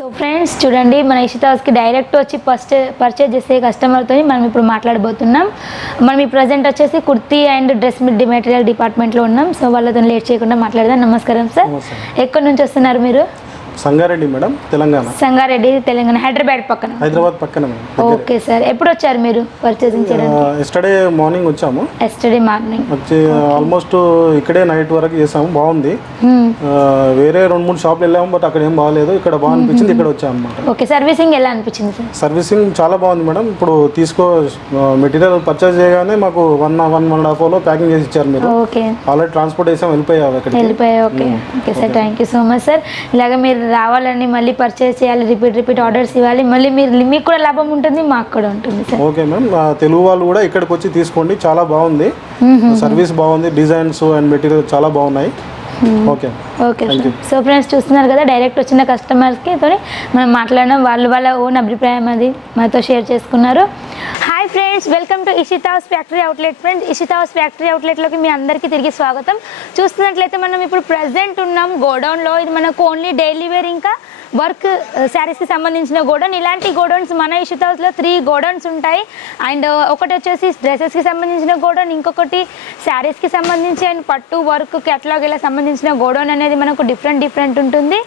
So friends చూడండి, మన ఇషితా హౌస్కి డైరెక్ట్ వచ్చి ఫస్ట్ పర్చేజ్ చేసే కస్టమర్తో మనం ఇప్పుడు మాట్లాడబోతున్నాం. మనం ఈ ప్రజెంట్ వచ్చేసి కుర్తీ అండ్ డ్రెస్ మెటీరియల్ డిపార్ట్మెంట్లో ఉన్నాం. సో వాళ్ళతో లేట్ చేయకుండా మాట్లాడదాం. నమస్కారం సార్. ఎక్కడి నుంచి వస్తున్నారు మీరు? సంగారెడ్డి మేడం, తెలంగాణ. సంగారెడ్డి తెలంగాణ, హైదరాబాద్ పక్కన. ఓకే సార్, ఎప్పుడు వచ్చారు మీరు పర్చేసింగ్ చేయడానికి? ఎస్టర్డే మార్నింగ్ వచ్చాము. ఎస్టర్డే మార్నింగ్ వచ్చి ఆల్మోస్ట్ ఇక్కడే నైట్ వరకు చేసాము. బాగుంది. వేరే 2-3 షాపులు వెళ్ళాము, బట్ అక్కడ ఏం బాగాలేదు. ఇక్కడ బాగా అనిపించింది, ఇక్కడ వచ్చాము అనమాట. ఓకే, సర్వీసింగ్ ఎలా అనిపించింది సార్? సర్వీసింగ్ చాలా బాగుంది మేడం. ఇప్పుడు మెటీరియల్ పర్చేజ్ చేయగానే మాకు 1.5 అవర్లో ప్యాకింగ్ చేసి ఇచ్చారు మీరు. ఓకే, ఆల్రెడీ ట్రాన్స్పోర్ట్ చేసాము, వెళ్ళిపోయావు. Okay sir, thank you so much sir. ఇలాగ మీరు రావాలని, మళ్ళీ పర్చేస్ చేయాలి, రిపీట్ ఆర్డర్స్ ఇవ్వాలి, మళ్ళీ మీకు కూడా లాభం ఉంటుంది, మాకు కూడా ఉంటుంది సార్. ఓకే మ్యామ్, తెలుగు వాళ్ళు కూడా ఇక్కడికి వచ్చి తీసుకోండి, చాలా బాగుంది. సర్వీస్ బాగుంది, డిజైన్స్ అండ్ మెటీరియల్ చాలా బాగున్నాయి. ఓకే సో ఫ్రెండ్స్ చూస్తున్నారు కదా, డైరెక్ట్ వచ్చిన కస్టమర్స్కి మనం మాట్లాడడం, వాళ్ళ ఓన్ అభిప్రాయం అది మనతో షేర్ చేసుకున్నారు. Hi friends, welcome to Ishita house factory outlet. Friends, Ishita house factory అవుట్లెట్లోకి మీ అందరికీ తిరిగి స్వాగతం. చూస్తున్నట్లయితే మనం ఇప్పుడు ప్రజెంట్ ఉన్నాం గోడౌన్లో. ఇది మనకు ఓన్లీ డైలీ వేర్ ఇంకా వర్క్ శారీస్కి సంబంధించిన గోడౌన్. ఇలాంటి గోడౌన్స్ మన ఇషితా హౌస్లో 3 గోడౌన్స్ ఉంటాయి. అండ్ ఒకటి వచ్చేసి డ్రెస్సెస్కి సంబంధించిన గోడౌన్, ఇంకొకటి శారీస్కి సంబంధించి అండ్ పట్టు వర్క్ కేటలాగ్ ఇలా సంబంధించిన గోడౌన్ అనేది మనకు డిఫరెంట్ ఉంటుంది.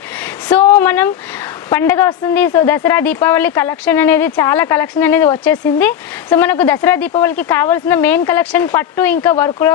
సో మనం పండగ వస్తుంది. సో దసరా దీపావళి కలెక్షన్ అనేది చాలా కలెక్షన్ అనేది వచ్చేసింది. సో మనకు దసరా దీపావళికి కావాల్సిన మెయిన్ కలెక్షన్ పట్టు ఇంకా వర్క్లో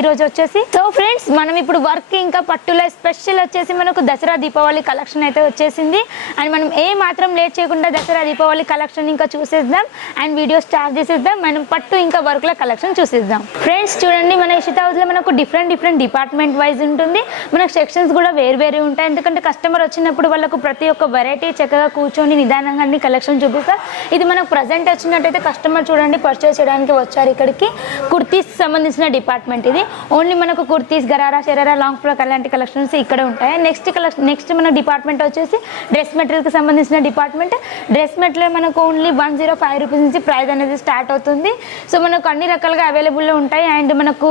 ఈరోజు వచ్చేసి. సో ఫ్రెండ్స్, మనం ఇప్పుడు వర్క్ ఇంకా పట్టులో స్పెషల్ వచ్చేసి మనకు దసరా దీపావళి కలెక్షన్ అయితే వచ్చేసింది. అండ్ మనం ఏ మాత్రం లేట్ చేయకుండా దసరా దీపావళి కలెక్షన్ ఇంకా చూసేద్దాం అండ్ వీడియో స్టార్ట్ చేసేద్దాం. మనం పట్టు ఇంకా వర్క్లో కలెక్షన్ చూసేద్దాం. ఫ్రెండ్స్ చూడండి, మన ఇషితా హౌస్లో మనకు డిఫరెంట్ డిపార్ట్మెంట్ వైజ్ ఉంటుంది. మనకు సెక్షన్స్ కూడా వేరు ఉంటాయి. ఎందుకంటే కస్టమర్ వచ్చినప్పుడు వాళ్ళకు ప్రతి ఒక్క వెరైటీ చక్కగా కూర్చొని నిదానంగా అన్ని కలెక్షన్ చూపిస్తారు. ఇది మనకు ప్రజెంట్ వచ్చినట్టయితే కస్టమర్ చూడండి పర్చేస్ చేయడానికి వచ్చారు ఇక్కడికి. కుర్తీస్ సంబంధించిన డిపార్ట్మెంట్ ఇది. ఓన్లీ మనకు కుర్తీస్, గరారా, షరారా, లాంగ్ ఫ్రాక్ అలాంటి కలెక్షన్స్ ఇక్కడ ఉంటాయి. నెక్స్ట్ మన డిపార్ట్మెంట్ వచ్చేసి డ్రెస్ మెటీరియల్కి సంబంధించిన డిపార్ట్మెంట్. డ్రెస్ మెటీరియల్ మనకు ఓన్లీ 105 రూపీస్ నుంచి ప్రైస్ అనేది స్టార్ట్ అవుతుంది. సో మనకు అన్ని రకాలుగా అవైలబుల్లో ఉంటాయి. అండ్ మనకు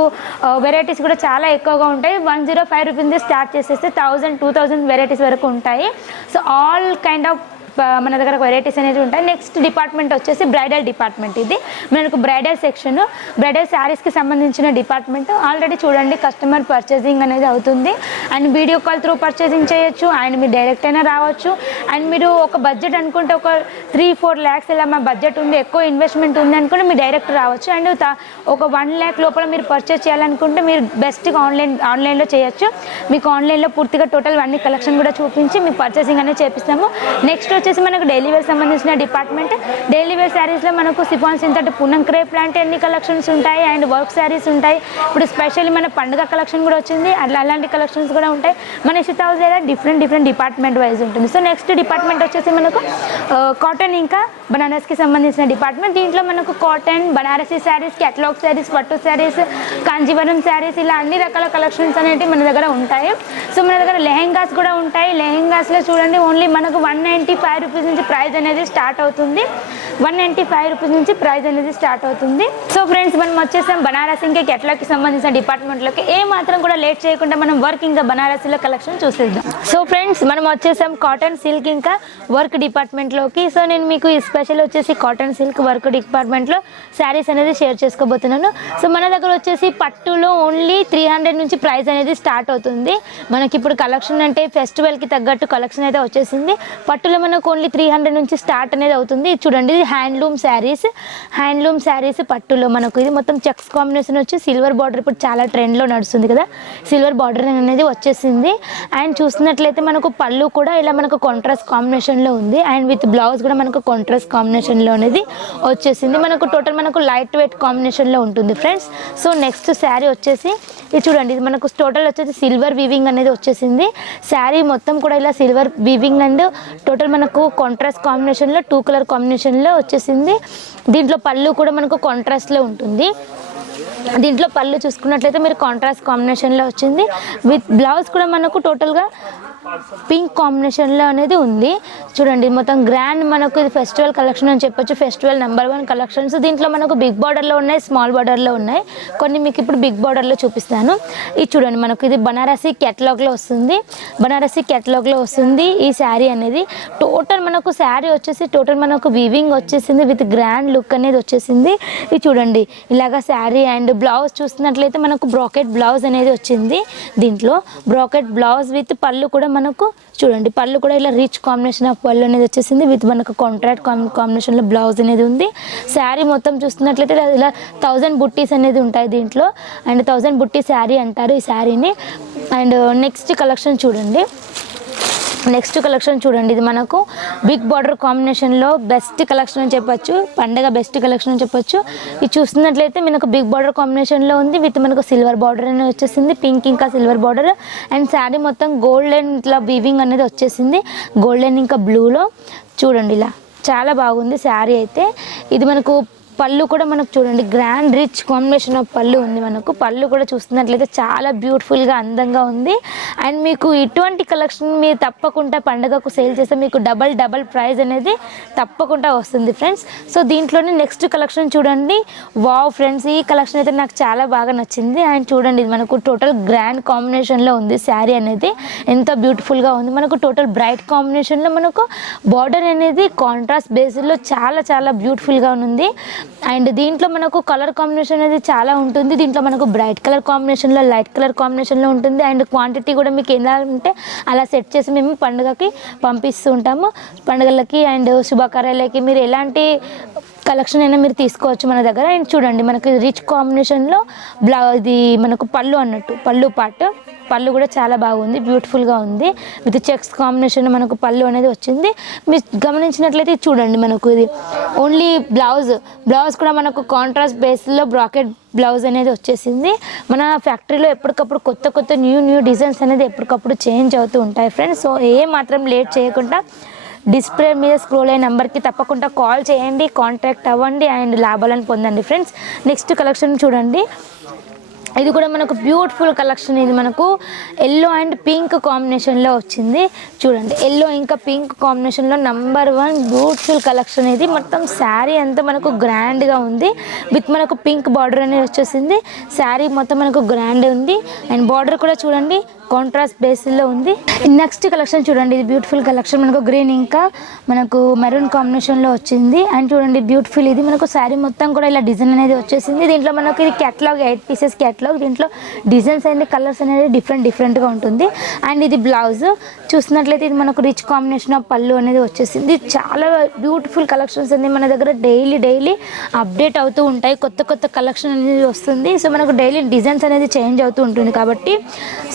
వెరైటీస్ కూడా చాలా ఎక్కువగా ఉంటాయి. 105 రూపీస్ నుంచి స్టార్ట్ చేసేస్తే 1000-2000 వెరైటీస్ వరకు ఉంటాయి. సో ఆల్ కైండ్ ఆఫ్ మన దగ్గర వెరైటీస్ అనేది ఉంటాయి. నెక్స్ట్ డిపార్ట్మెంట్ వచ్చేసి బ్రైడల్ డిపార్ట్మెంట్. ఇది మనకు బ్రైడల్ సెక్షన్, బ్రైడల్ శారీస్కి సంబంధించిన డిపార్ట్మెంట్. ఆల్రెడీ చూడండి కస్టమర్ పర్చేసింగ్ అనేది అవుతుంది. And video call through purchasing చేయొచ్చు అండ్ మీరు డైరెక్ట్ అయినా రావచ్చు. అండ్ మీరు ఒక బడ్జెట్ అనుకుంటే ఒక 3-4 lakhs ఇలా మా బడ్జెట్ ఉంది, ఎక్కువ ఇన్వెస్ట్మెంట్ ఉంది అనుకుంటే మీరు డైరెక్ట్ రావచ్చు. అండ్ ఒక 1 lakh లోపల మీరు పర్చేస్ చేయాలనుకుంటే మీరు బెస్ట్గా ఆన్లైన్లో చేయొచ్చు. మీకు ఆన్లైన్లో పూర్తిగా టోటల్ అన్ని కలెక్షన్ కూడా చూపించి మీకు పర్చేసింగ్ అనేది చేపిస్తాము. నెక్స్ట్ వచ్చేసి మనకు డైలీ వేర్ సంబంధించిన డిపార్ట్మెంట్. డైలీ వేర్ శారీస్లో మనకు సిఫాన్ సింథటిక్, పూనం క్రేప్ లాంటి అన్ని కలెక్షన్స్ ఉంటాయి. అండ్ వర్క్ శారీస్ ఉంటాయి. ఇప్పుడు స్పెషల్లీ మన పండుగ కలెక్షన్ కూడా వచ్చింది, అలాంటి కలెక్షన్స్ కూడా ఉంటాయి. మన ఇషితా హౌస్ దగ్గర డిఫరెంట్ డిపార్ట్మెంట్ వైజ్ ఉంటుంది. సో నెక్స్ట్ డిపార్ట్మెంట్ వచ్చేసి మనకు కాటన్ ఇంకా బనారస్కి సంబంధించిన డిపార్ట్మెంట్. దీంట్లో మనకు కాటన్, బనారసీ శారీస్, కేటలాగ్ శారీస్, పట్టు శారీస్, కాంజీవరం శారీస్ ఇలా అన్ని రకాల కలెక్షన్స్ అనేవి మన దగ్గర ఉంటాయి. సో మన దగ్గర లెహెంగాస్ కూడా ఉంటాయి. లెహెంగాస్లో చూడండి ఓన్లీ మనకు 195 రూపీస్ నుంచి ప్రైస్ అనేది స్టార్ట్ అవుతుంది. 195 రూపీస్ నుంచి ప్రైస్ అనేది స్టార్ట్ అవుతుంది. సో ఫ్రెండ్స్, మనం వచ్చేసాం బనారస్ ఇంకా కేటలాగ్కి సంబంధించిన డిపార్ట్మెంట్లోకి. ఏ మాత్రం కూడా లేట్ చేయకుండా మనం వర్క్ ఇంకా బనారసీలో కలెక్షన్ చూసేద్దాం. సో ఫ్రెండ్స్, మనం వచ్చేసాం కాటన్, సిల్క్ ఇంకా వర్క్ డిపార్ట్మెంట్లోకి. సో నేను మీకు ఈ స్పెషల్ వచ్చేసి కాటన్, సిల్క్, వర్క్ డిపార్ట్మెంట్లో శారీస్ అనేది షేర్ చేసుకోబోతున్నాను. సో మన దగ్గర వచ్చేసి పట్టులో ఓన్లీ 300 నుంచి ప్రైస్ అనేది స్టార్ట్ అవుతుంది. మనకి ఇప్పుడు కలెక్షన్ అంటే ఫెస్టివల్కి తగ్గట్టు కలెక్షన్ అయితే వచ్చేసింది. పట్టులో మనకు ఓన్లీ 300 నుంచి స్టార్ట్ అనేది అవుతుంది. చూడండి, ఇది హ్యాండ్లూమ్ శారీస్ పట్టులో మనకు. ఇది మొత్తం చెక్స్ కాంబినేషన్ వచ్చి సిల్వర్ బార్డర్ ఇప్పుడు చాలా ట్రెండ్లో నడుస్తుంది కదా, సిల్వర్ బార్డర్ అనేది వచ్చేసింది. అండ్ చూసినట్లయితే మనకు పళ్ళు కూడా ఇలా మనకు కాంట్రాస్ట్ కాంబినేషన్లో ఉంది. అండ్ విత్ బ్లౌజ్ కూడా మనకు కాంట్రాస్ట్ కాంబినేషన్లో అనేది వచ్చేసింది. మనకు టోటల్ మనకు లైట్ వెయిట్ కాంబినేషన్లో ఉంటుంది ఫ్రెండ్స్. సో నెక్స్ట్ శారీ వచ్చేసి ఇది చూడండి, ఇది మనకు టోటల్ వచ్చేసి సిల్వర్ వీవింగ్ అనేది వచ్చేసింది. శారీ మొత్తం కూడా ఇలా సిల్వర్ వీవింగ్ అండ్ టోటల్ మనకు కాంట్రాస్ట్ కాంబినేషన్లో 2 కలర్ కాంబినేషన్లో వచ్చేసింది. దీంట్లో పళ్ళు కూడా మనకు కాంట్రాస్ట్లో ఉంటుంది. దీంట్లో పళ్ళు చూసుకున్నట్లయితే మీరు కాంట్రాస్ట్ కాంబినేషన్లో వచ్చింది. విత్ బ్లౌజ్ కూడా మనకు టోటల్గా పింక్ కాంబినేషన్లో అనేది ఉంది. చూడండి మొత్తం గ్రాండ్ మనకు ఇది ఫెస్టివల్ కలెక్షన్ అని చెప్పొచ్చు. Festival #1 collections. దీంట్లో మనకు బిగ్ బార్డర్లో ఉన్నాయి, స్మాల్ బార్డర్లో ఉన్నాయి. కొన్ని మీకు ఇప్పుడు బిగ్ బార్డర్లో చూపిస్తాను. ఇది చూడండి మనకు ఇది బనారసి కేటలాగ్లో వస్తుంది. బనారసి కేటలాగ్లో వస్తుంది ఈ శారీ అనేది. టోటల్ మనకు శారీ వచ్చేసి టోటల్ మనకు వీవింగ్ వచ్చేసింది విత్ గ్రాండ్ లుక్ అనేది వచ్చేసింది. ఇది చూడండి ఇలాగా శారీ అండ్ బ్లౌజ్ చూస్తున్నట్లయితే మనకు బ్రాకెట్ బ్లౌజ్ అనేది వచ్చింది. దీంట్లో బ్రాకెట్ బ్లౌజ్ విత్ పళ్ళు కూడా మనకు చూడండి పళ్ళు కూడా ఇలా రిచ్ కాంబినేషన్ ఆఫ్ పళ్ళు అనేది వచ్చేసింది విత్ మనకు కాంట్రాక్ట్ కాంబినేషన్లో బ్లౌజ్ అనేది ఉంది. శారీ మొత్తం చూస్తున్నట్లయితే ఇలా 1000 బుట్టీస్ అనేది ఉంటాయి దీంట్లో. అండ్ 1000 బుట్టీ శారీ అంటారు ఈ శారీని. అండ్ నెక్స్ట్ కలెక్షన్ చూడండి. ఇది మనకు బిగ్ బార్డర్ కాంబినేషన్లో బెస్ట్ కలెక్షన్ అని చెప్పొచ్చు. పండగ బెస్ట్ కలెక్షన్ అని చెప్పొచ్చు. ఇది చూస్తున్నట్లయితే మనకు బిగ్ బార్డర్ కాంబినేషన్లో ఉంది విత్ మనకు సిల్వర్ బార్డర్ అనేది వచ్చేసింది. పింక్ ఇంకా సిల్వర్ బార్డర్ అండ్ శారీ మొత్తం గోల్డెన్ ఇట్లా వీవింగ్ అనేది వచ్చేసింది. గోల్డెన్ ఇంకా బ్లూలో చూడండి ఇలా చాలా బాగుంది శారీ అయితే. ఇది మనకు పళ్ళు కూడా మనకు చూడండి గ్రాండ్ రిచ్ కాంబినేషన్ ఆఫ్ పళ్ళు ఉంది. మనకు పళ్ళు కూడా చూస్తున్నట్లయితే చాలా బ్యూటిఫుల్గా అందంగా ఉంది. అండ్ మీకు ఇటువంటి కలెక్షన్ మీరు తప్పకుండా పండుగకు సేల్ చేస్తే మీకు డబల్ ప్రైస్ అనేది తప్పకుండా వస్తుంది ఫ్రెండ్స్. సో దీంట్లోనే నెక్స్ట్ కలెక్షన్ చూడండి. వావ్ ఫ్రెండ్స్, ఈ కలెక్షన్ అయితే నాకు చాలా బాగా నచ్చింది. అండ్ చూడండి ఇది మనకు టోటల్ గ్రాండ్ కాంబినేషన్లో ఉంది శారీ అనేది. ఎంతో బ్యూటిఫుల్గా ఉంది. మనకు టోటల్ బ్రైట్ కాంబినేషన్లో మనకు బార్డర్ అనేది కాంట్రాస్ట్ బేస్లో చాలా బ్యూటిఫుల్గా ఉంది. అండ్ దీంట్లో మనకు కలర్ కాంబినేషన్ అనేది చాలా ఉంటుంది. దీంట్లో మనకు బ్రైట్ కలర్ కాంబినేషన్లో లైట్ కలర్ కాంబినేషన్లో ఉంటుంది. అండ్ క్వాంటిటీ కూడా మీకు ఎలా ఉంటే అలా సెట్ చేసి మేము పండుగకి పంపిస్తూ ఉంటాము. పండుగలకి అండ్ శుభకార్యాలకి మీరు ఎలాంటి కలెక్షన్ అయినా మీరు తీసుకోవచ్చు మన దగ్గర. అండ్ చూడండి మనకు రిచ్ కాంబినేషన్లో ఇది మనకు పళ్ళు అన్నట్టు పళ్ళు పార్ట్. పళ్ళు కూడా చాలా బాగుంది, బ్యూటిఫుల్గా ఉంది. విత్ చెక్స్ కాంబినేషన్ మనకు పళ్ళు అనేది వచ్చింది. మీరు గమనించినట్లయితే చూడండి మనకు ఇది ఓన్లీ బ్లౌజ్ కూడా మనకు కాంట్రాస్ట్ బేస్లో బ్రాకెట్ బ్లౌజ్ అనేది వచ్చేసింది. మన ఫ్యాక్టరీలో ఎప్పటికప్పుడు కొత్త న్యూ డిజైన్స్ అనేది ఎప్పటికప్పుడు చేంజ్ అవుతూ ఉంటాయి ఫ్రెండ్స్. సో ఏ మాత్రం లేట్ చేయకుండా డిస్ప్లే మీద స్క్రోల్ అయిన నెంబర్కి తప్పకుండా కాల్ చేయండి, కాంటాక్ట్ అవ్వండి అండ్ లాభాలను పొందండి ఫ్రెండ్స్. నెక్స్ట్ కలెక్షన్ చూడండి. ఇది కూడా మనకు బ్యూటిఫుల్ కలెక్షన్. ఇది మనకు ఎల్లో అండ్ పింక్ కాంబినేషన్లో వచ్చింది. చూడండి ఎల్లో ఇంకా పింక్ కాంబినేషన్లో #1 బ్యూటిఫుల్ కలెక్షన్. ఇది మొత్తం శారీ అంతా మనకు గ్రాండ్గా ఉంది విత్ మనకు పింక్ బార్డర్ అనేది వచ్చేసింది. శారీ మొత్తం మనకు గ్రాండ్ ఉంది అండ్ బార్డర్ కూడా చూడండి కాంట్రాస్ట్ బేస్లో ఉంది. నెక్స్ట్ కలెక్షన్ చూడండి. ఇది బ్యూటిఫుల్ కలెక్షన్. మనకు గ్రీన్ ఇంకా మనకు మెరూన్ కాంబినేషన్లో వచ్చింది. అండ్ చూడండి బ్యూటిఫుల్ ఇది మనకు శారీ మొత్తం కూడా ఇలా డిజైన్ అనేది వచ్చేసింది. దీంట్లో మనకు ఇది క్యాటలాగ్ 8 పీసెస్ క్యాటలాగ్. దీంట్లో డిజైన్స్ అండ్ కలర్స్ అనేది డిఫరెంట్గా ఉంటుంది. అండ్ ఇది బ్లౌజ్ చూస్తున్నట్లయితే ఇది మనకు రిచ్ కాంబినేషన్ ఆఫ్ పళ్ళు అనేది వచ్చేసింది. చాలా బ్యూటిఫుల్ కలెక్షన్స్ అనేది మన దగ్గర డైలీ అప్డేట్ అవుతూ ఉంటాయి. కొత్త కలెక్షన్ అనేది వస్తుంది. సో మనకు డైలీ డిజైన్స్ అనేది చేంజ్ అవుతూ ఉంటుంది కాబట్టి.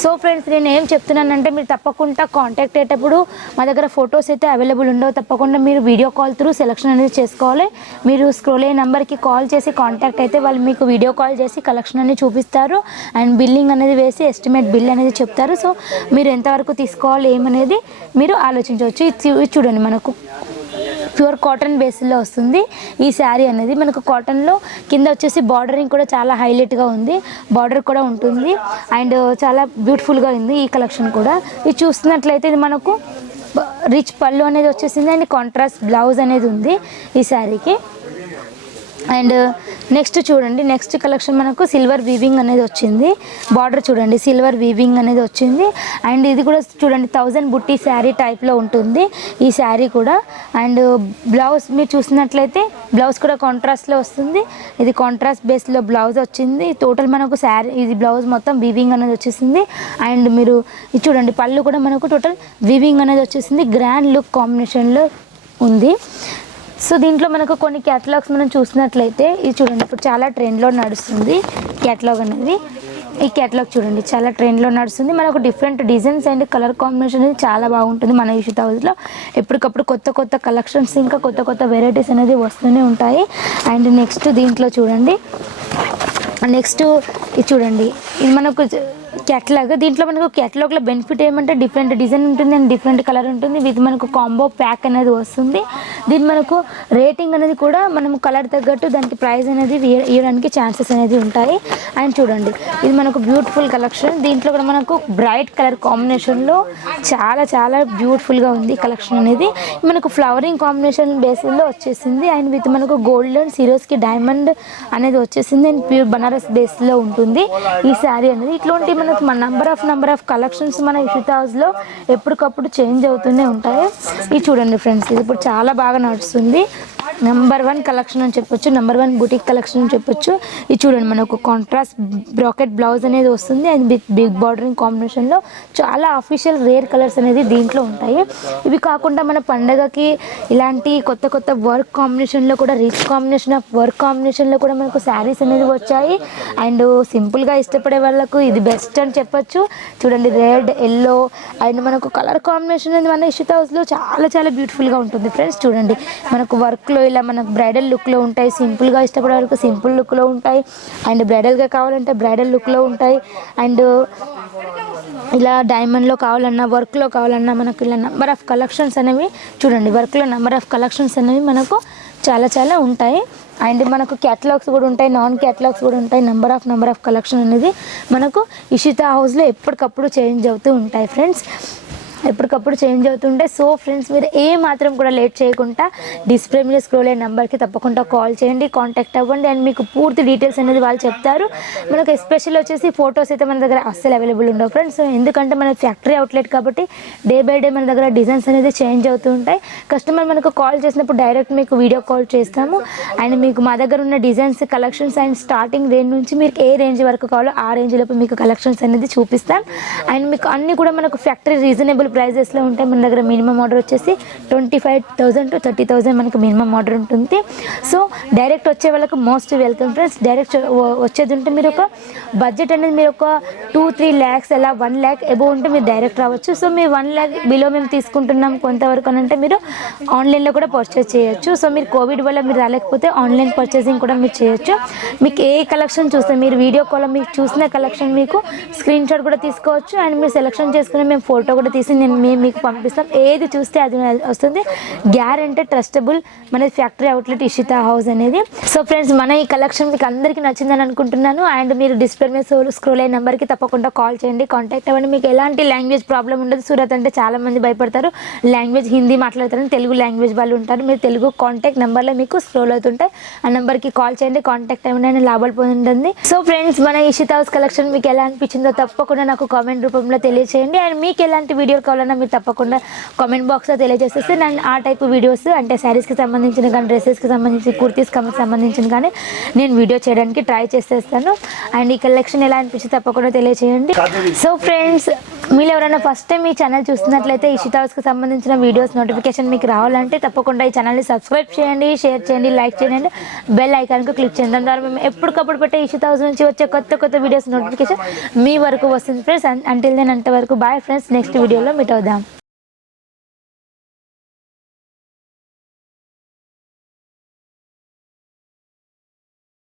సో ఫ్రెండ్స్ నేను ఏం చెప్తున్నానంటే మీరు తప్పకుండా కాంటాక్ట్ అయ్యేటప్పుడు మా దగ్గర ఫొటోస్ అయితే అవైలబుల్ ఉండవు. తప్పకుండా మీరు వీడియో కాల్ త్రూ సెలెక్షన్ అనేది చేసుకోవాలి. మీరు స్క్రోల్ అయ్యే నెంబర్కి కాల్ చేసి కాంటాక్ట్ అయితే వాళ్ళు మీకు వీడియో కాల్ చేసి కలెక్షన్ అనేది చూపిస్తారు అండ్ బిల్లింగ్ అనేది వేసి ఎస్టిమేట్ బిల్ అనేది చెప్తారు. సో మీరు ఎంతవరకు తీసుకోవాలి ఏమనేది మీరు ఆలోచించవచ్చు. ఇది చూడండి మనకు ప్యూర్ కాటన్ బేస్లో వస్తుంది ఈ శారీ అనేది. మనకు కాటన్లో కింద వచ్చేసి బార్డరింగ్ కూడా చాలా హైలైట్గా ఉంది. బార్డర్ కూడా ఉంటుంది అండ్ చాలా బ్యూటిఫుల్గా ఉంది ఈ కలెక్షన్ కూడా. ఇది చూస్తున్నట్లయితే ఇది మనకు రిచ్ పళ్ళు అనేది వచ్చేసింది అండ్ కాంట్రాస్ట్ బ్లౌజ్ అనేది ఉంది ఈ శారీకి. అండ్ నెక్స్ట్ చూడండి నెక్స్ట్ కలెక్షన్ మనకు సిల్వర్ వీవింగ్ అనేది వచ్చింది. బార్డర్ చూడండి సిల్వర్ వీవింగ్ అనేది వచ్చింది. అండ్ ఇది కూడా చూడండి 1000 బుట్టి శారీ టైప్లో ఉంటుంది ఈ శారీ కూడా. అండ్ బ్లౌజ్ మీరు చూసినట్లయితే బ్లౌజ్ కూడా కాంట్రాస్ట్లో వస్తుంది. ఇది కాంట్రాస్ట్ బేస్లో బ్లౌజ్ వచ్చింది. టోటల్ మనకు శారీ ఇది బ్లౌజ్ మొత్తం వీవింగ్ అనేది వచ్చేసింది. అండ్ మీరు ఇది చూడండి పళ్ళు కూడా మనకు టోటల్ వీవింగ్ అనేది వచ్చేసింది. గ్రాండ్ లుక్ కాంబినేషన్లో ఉంది. సో దీంట్లో మనకు కొన్ని క్యాటలాగ్స్ మనం చూసినట్లయితే ఇది చూడండి ఇప్పుడు చాలా ట్రెండ్లో నడుస్తుంది క్యాటలాగ్ అనేది. ఈ క్యాటలాగ్ చూడండి చాలా ట్రెండ్లో నడుస్తుంది. మనకు different designs and colour combination అనేది చాలా బాగుంటుంది మన ఇషితా హౌస్లో. ఎప్పటికప్పుడు కొత్త కలెక్షన్స్ ఇంకా కొత్త వెరైటీస్ అనేది వస్తూనే ఉంటాయి. అండ్ నెక్స్ట్ దీంట్లో చూడండి నెక్స్ట్ ఇది చూడండి ఇది మనకు క్యాట్లాగ్. దీంట్లో మనకు క్యాట్లాగ్లో బెనిఫిట్ ఏమంటే డిఫరెంట్ డిజైన్ ఉంటుంది అండ్ డిఫరెంట్ కలర్ ఉంటుంది. ఇది మనకు కాంబో ప్యాక్ అనేది వస్తుంది. దీని మనకు రేటింగ్ అనేది కూడా మనం కలర్ తగ్గట్టు దానికి ప్రైస్ అనేది ఇవ్వడానికి ఛాన్సెస్ అనేది ఉంటాయి. అండ్ చూడండి ఇది మనకు బ్యూటిఫుల్ కలెక్షన్. దీంట్లో కూడా మనకు బ్రైట్ కలర్ కాంబినేషన్లో చాలా చాలా బ్యూటిఫుల్గా ఉంది కలెక్షన్ అనేది. మనకు ఫ్లవరింగ్ కాంబినేషన్ బేస్లో వచ్చేసింది. అండ్ విత్ మనకు గోల్డెన్ సిరోస్కి డైమండ్ అనేది వచ్చేసింది. అండ్ ప్యూర్ బనారస్ బేస్లో ఉంటుంది ఈ శారీ అనేది. ఇట్లాంటి మనకు నంబర్ ఆఫ్ కలెక్షన్స్ మన ఇషితా హౌస్లో ఎప్పటికప్పుడు చేంజ్ అవుతూనే ఉంటాయి. ఇది చూడండి ఫ్రెండ్స్, ఇది ఇప్పుడు చాలా బాగా నడుస్తుంది. నెంబర్ 1 కలెక్షన్ అని చెప్పొచ్చు, నెంబర్ 1 బుటీక్ కలెక్షన్ అని చెప్పొచ్చు. ఇది చూడండి మనకు కాంట్రాస్ట్ బ్రాకెట్ బ్లౌజ్ అనేది వస్తుంది. అండ్ బిగ్ బార్డరింగ్ కాంబినేషన్లో చాలా అఫీషియల్ రేర్ కలర్స్ అనేది దీంట్లో ఉంటాయి. ఇవి కాకుండా మన పండగకి ఇలాంటి కొత్త కొత్త వర్క్ కాంబినేషన్లో కూడా రిచ్ కాంబినేషన్ ఆఫ్ వర్క్ కాంబినేషన్లో కూడా మనకు శారీస్ అనేది వచ్చాయి. అండ్ సింపుల్గా ఇష్టపడే వాళ్ళకు ఇది బెస్ట్ అని చెప్పొచ్చు. చూడండి రెడ్ ఎల్లో అండ్ మనకు కలర్ కాంబినేషన్ అనేది మన ఇషితా హౌస్లో చాలా చాలా బ్యూటిఫుల్గా ఉంటుంది ఫ్రెండ్స్. చూడండి మనకు వర్క్లో ఇలా మనకు బ్రైడల్ లుక్లో ఉంటాయి, సింపుల్గా ఇష్టపడే వాళ్ళకి సింపుల్ లుక్లో ఉంటాయి, అండ్ బ్రైడల్గా కావాలంటే బ్రైడల్ లుక్లో ఉంటాయి. అండ్ ఇలా డైమండ్లో కావాలన్నా వర్క్లో కావాలన్నా మనకు ఇలా నెంబర్ ఆఫ్ కలెక్షన్స్ అనేవి చూడండి. వర్క్లో నెంబర్ ఆఫ్ కలెక్షన్స్ అనేవి మనకు చాలా చాలా ఉంటాయి. అండ్ మనకు క్యాటలాగ్స్ కూడా ఉంటాయి, నాన్ క్యాటలాగ్స్ కూడా ఉంటాయి. నెంబర్ ఆఫ్ కలెక్షన్ అనేది మనకు ఇషితా హౌస్లో ఎప్పటికప్పుడు చేంజ్ అవుతూ ఉంటాయి ఫ్రెండ్స్, ఎప్పటికప్పుడు చేంజ్ అవుతుంటాయి. సో ఫ్రెండ్స్ మీరు ఏ మాత్రం కూడా లేట్ చేయకుండా డిస్ప్లే మీద స్క్రోల్ అయిన నెంబర్కి తప్పకుండా కాల్ చేయండి, కాంటాక్ట్ అవ్వండి. అండ్ మీకు పూర్తి డీటెయిల్స్ అనేది వాళ్ళు చెప్తారు. మనకు ఎస్పెషల్ వచ్చేసి ఫొటోస్ అయితే మన దగ్గర అస్సలు అవైలబుల్ ఉండవు ఫ్రెండ్స్. ఎందుకంటే మన ఫ్యాక్టరీ అవుట్లెట్ కాబట్టి డే బై డే మన దగ్గర డిజైన్స్ అనేది చేంజ్ అవుతూ ఉంటాయి. కస్టమర్ మనకు కాల్ చేసినప్పుడు డైరెక్ట్ మీకు వీడియో కాల్ చేస్తాము. అండ్ మీకు మా దగ్గర ఉన్న designs collections and starting range నుంచి మీకు ఏ రేంజ్ వరకు కావాలో ఆ రేంజ్ లోపు మీకు కలెక్షన్స్ అనేది చూపిస్తాం. అండ్ మీకు అన్నీ కూడా మనకు ఫ్యాక్టరీ రీజనబుల్ ప్రైజెస్లో ఉంటాయి. మన దగ్గర మినిమం ఆర్డర్ వచ్చేసి 25,000 to 30,000 మనకు మినిమం ఆర్డర్ ఉంటుంది. సో డైరెక్ట్ వచ్చే వాళ్ళకు మోస్ట్ వెల్కమ్ ఫ్రెండ్స్. డైరెక్ట్ వచ్చేది ఉంటే మీరు ఒక బడ్జెట్ అనేది మీరు ఒక 2-3 lakhs అలా 1 lakh అబోవ్ ఉంటే మీరు డైరెక్ట్ రావచ్చు. సో మీరు 1 lakh బిలో మేము తీసుకుంటున్నాం కొంతవరకు అని అంటే మీరు ఆన్లైన్లో కూడా పర్చేస్ చేయొచ్చు. సో మీరు కోవిడ్ వల్ల మీరు రాలేకపోతే ఆన్లైన్ పర్చేసింగ్ కూడా మీరు చేయొచ్చు. మీకు ఏ కలెక్షన్ చూస్తే మీరు వీడియో కాల్ మీకు చూసిన కలెక్షన్ మీకు స్క్రీన్ షాట్ కూడా తీసుకోవచ్చు. అండ్ మీరు సెలెక్షన్ చేసుకుని మేము ఫోటో కూడా తీసి మేము మీకు పంపిస్తాం. ఏది చూస్తే అది వస్తుంది. గ్యారెంటీ ట్రస్టబుల్ మన ఫ్యాక్టరీ అవుట్లెట్ ఇషితా హౌస్ అనేది. సో ఫ్రెండ్స్ మన ఈ కలెక్షన్ మీకు అందరికీ నచ్చిందని అనుకుంటున్నాను. అండ్ మీరు డిస్ప్లే మీద స్క్రోల్ అయిన నెంబర్కి తప్పకుండా కాల్ చేయండి, కాంటాక్ట్ అవ్వండి. మీకు ఎలాంటి లాంగ్వేజ్ ప్రాబ్లం ఉండదు. సూరత్ అంటే చాలా మంది భయపడతారు, లాంగ్వేజ్ హిందీ మాట్లాడతారని, తెలుగు లాంగ్వేజ్ వాళ్ళు ఉంటారు. మీరు తెలుగు కాంటాక్ట్ నెంబర్లో మీకు స్క్రోల్ అవుతుంటాయి. ఆ నెంబర్కి కాల్ చేయండి, కాంటాక్ట్ అవ్వండి, లాభాలు పొందండి. సో ఫ్రెండ్స్ మన ఇషితా హౌస్ కలెక్షన్ మీకు ఎలా అనిపించిందో తప్పకుండా నాకు కామెంట్ రూపంలో తెలియచేయండి. అండ్ మీకు ఎలాంటి వీడియోలు కావాలన్నా మీరు తప్పకుండా కామెంట్ బాక్స్లో తెలియజేసేస్తే నేను ఆ టైప్ వీడియోస్ అంటే శారీస్కి సంబంధించిన కానీ డ్రెస్సెస్కి సంబంధించి కుర్తీస్కి సంబంధించిన కానీ నేను వీడియో చేయడానికి ట్రై చేసేస్తాను. అండ్ ఈ కలెక్షన్ ఎలా అనిపించి తప్పకుండా తెలియచేయండి. సో ఫ్రెండ్స్ మీరు ఎవరైనా ఫస్ట్ టైం ఈ ఛానల్ చూస్తున్నట్లయితే ఇషితా హౌస్కి సంబంధించిన వీడియోస్ నోటిఫికేషన్ మీకు రావాలంటే తప్పకుండా ఈ ఛానల్ని సబ్స్క్రైబ్ చేయండి, షేర్ చేయండి, లైక్ చేయండి, బెల్ ఐకాన్కి క్లిక్ చేయండి. దాని ద్వారా మేము ఎప్పటికప్పుడు పెట్టే ఇషితా హౌస్ నుంచి వచ్చే కొత్త వీడియోస్ నోటిఫికేషన్ మీ వరకు వస్తుంది ఫ్రెండ్స్. అంటిల్ దెన్ అంతవరకు బాయ్ ఫ్రెండ్స్. నెక్స్ట్ వీడియోలో మీట్ అవుదాం.